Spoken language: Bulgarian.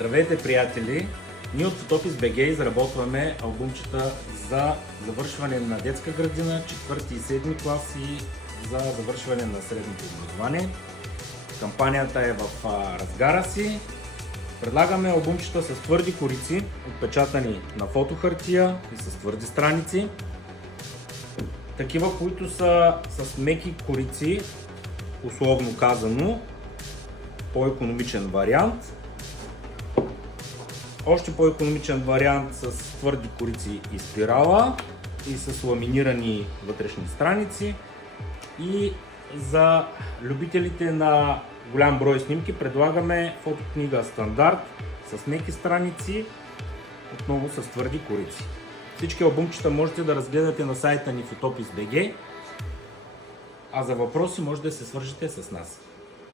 Здравейте, приятели! Ние от Photopis.bg изработваме албумчета за завършване на детска градина, 4 и 7 клас и за завършване на средното образование. Кампанията е в разгара си. Предлагаме албумчета с твърди корици, отпечатани на фотохартия и с твърди страници. Такива, които са с меки корици, условно казано, по-икономичен вариант. Още по-икономичен вариант с твърди корици и спирала и с ламинирани вътрешни страници. И за любителите на голям брой снимки предлагаме фотокнига стандарт с меки страници, отново с твърди корици. Всички албумчета можете да разгледате на сайта ни Photopis.bg, а за въпроси може да се свържете с нас.